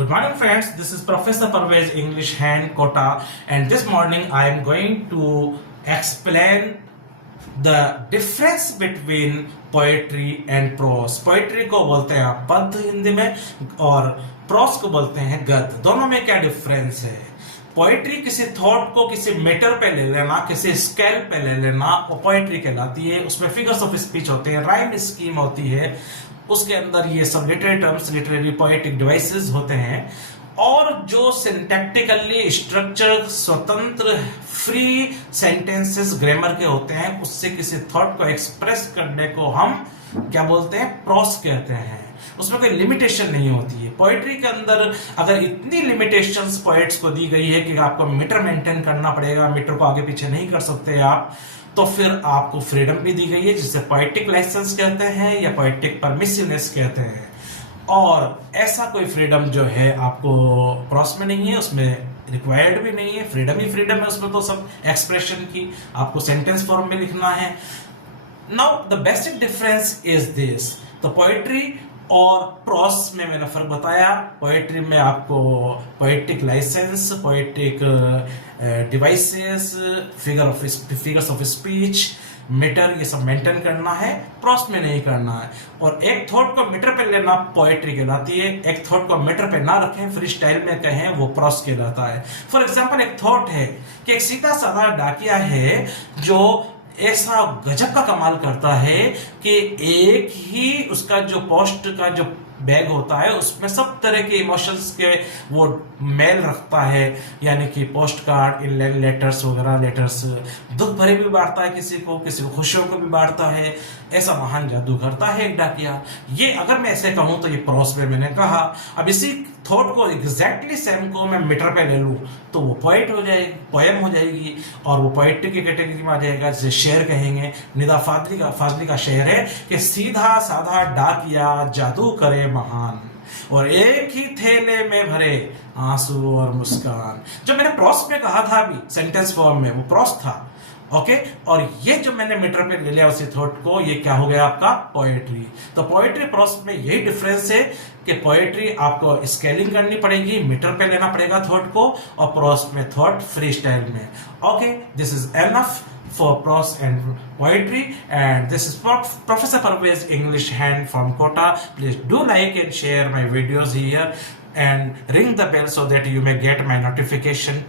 Good morning, friends. This is Professor Parvez English Hand Kota, and this morning I am going to explain the difference between poetry and prose. Poetry को बोलते हैं आप पद्य हिंदी में और prose को बोलते हैं गद्य. दोनों में क्या डिफरेंस है? पोएट्री किसी थॉट को किसी मैटर पे ले लेना, किसी स्केल पे ले लेना, वो पोएट्री कहलाती है. उसमें फिगर्स ऑफ स्पीच होते हैं, राइम स्कीम होती है, उसके अंदर ये सब literary terms, literary poetic devices होते हैं. और जो सिंटैक्टिकली स्ट्रक्चर स्वतंत्र फ्री सेंटेंसेस ग्रामर के होते हैं, उससे किसी थॉट को एक्सप्रेस करने को हम क्या बोलते हैं? प्रोस कहते हैं. उसमें कोई लिमिटेशन नहीं होती है. पोएट्री के अंदर अगर इतनी लिमिटेशंस पोएट्स को दी गई है कि आपको मीटर मेंटेन करना पड़ेगा, मीटर को आगे पीछे नहीं कर सकते आप, तो फिर आपको फ्रीडम भी दी गई है जिसे पोएटिक लाइसेंस कहते हैं या पोएटिक परमिसिवनेस कहते हैं. और ऐसा कोई फ्रीडम जो है आपको प्रोस में नहीं है, उसमें रिक्वायर्ड भी नहीं है. फ्रीडम ही फ्रीडम है उसमें, तो सब एक्सप्रेशन की आपको सेंटेंस फॉर्म में लिखना है. Now the basic difference is this. तो पोएट्री और प्रोस में मैंने फर्क बताया. पोएट्री में आपको poetic licence, poetic devices, figures of speech, metre, ये सब मेंटेन करना है. प्रोस में नहीं करना है. और एक थॉट को मीटर पे लेना पोएट्री कहलाती है. एक थॉट को मीटर पे ना रखें, फ्री स्टाइल में कहें, वो प्रोस कहलाता है. फॉर एग्जांपल, एक थॉट है कि एक सीधा साधा डाकिया है जो ऐसा गजब का कमाल करता है कि एक ही उसका जो पोस्ट का जो बैग होता है उसमें सब तरह के इमोशंस के वो मेल रखता है. यानी कि पोस्ट कार्ड, इनलैंड लेटर्स वगैरह, लेटर्स दुख भरे भी बांटता है, किसी को खुशियों को भी बांटता है. ऐसा महान जादू करता है एक डाकिया. ये अगर मैं ऐसे कहूं तो ये प्रोस में मैंने कहा. अब इसी थॉट को एग्जैक्टली सेम को मैं मीटर पे ले लूं तो वो पोएट हो जाएगी, पोएम हो जाएगी, और वो पोएट्री की कैटेगरी में आ जाएगा, जिसे शेर कहेंगे. निदा फाजली का शेर है कि सीधा साधा डाकिया जादू करे महान, और एक ही थैले में भरे आंसू और मुस्कान. जो मैंने प्रोस में कहा था अभी सेंटेंस फॉर्म में, वो प्रोस था. ओके और ये जो मैंने मीटर पे ले लिया उसी थॉट को, ये क्या हो गया आपका? पोएट्री. तो पोएट्री प्रोस में यही डिफरेंस है कि पोएट्री आपको स्केलिंग करनी पड़ेगी, मीटर पे लेना पड़ेगा थॉट को, और प्रोस में थॉट फ्री स्टाइल में. Okay, this is enough for prose and poetry, and this is Professor Parvez English Hand from Kota. Please do like and share my videos here and ring the bell so that you may get my notification.